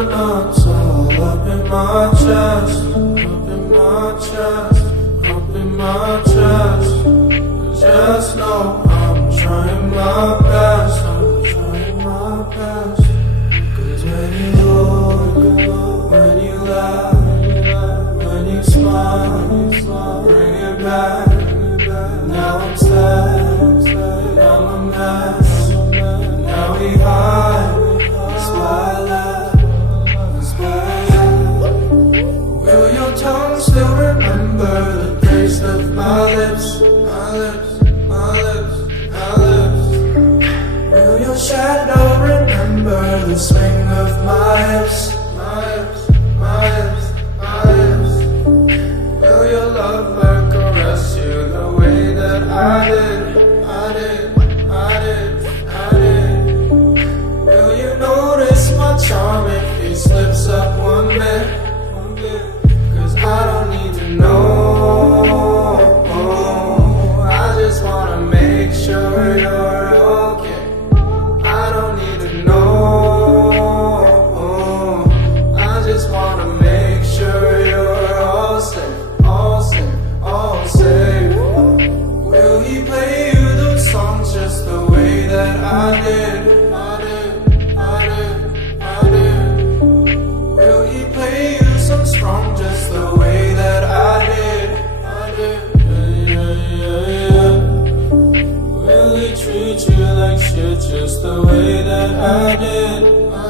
Knots all up in my chest, up in my chest, up in my chest. Just know I'm trying my best, I'm trying my best. Cause when you look, when you laugh, when you smile, bring it back. Now I'm sad, I'm a mess. Now we hide, that's why I laugh. Will your tongue still remember the taste of my lips, my lips, my lips, my lips? Will your shadow remember the swing of my hips, my hips, my hips, my hips? Will your lover caress you the way that I did, I did, I did, I did? Will you notice my charm if he slips up one bit? Cause I don't need to know, I just wanna make sure you're okay. I don't need to know, I just wanna make sure you're all safe, all safe, all safe. Will he play you those songs just the way that I did, I did, I did, I did? Will he play you some strong just the way that I did, I did? Yeah, yeah, yeah, yeah. Will he treat you like shit just the way that I did, I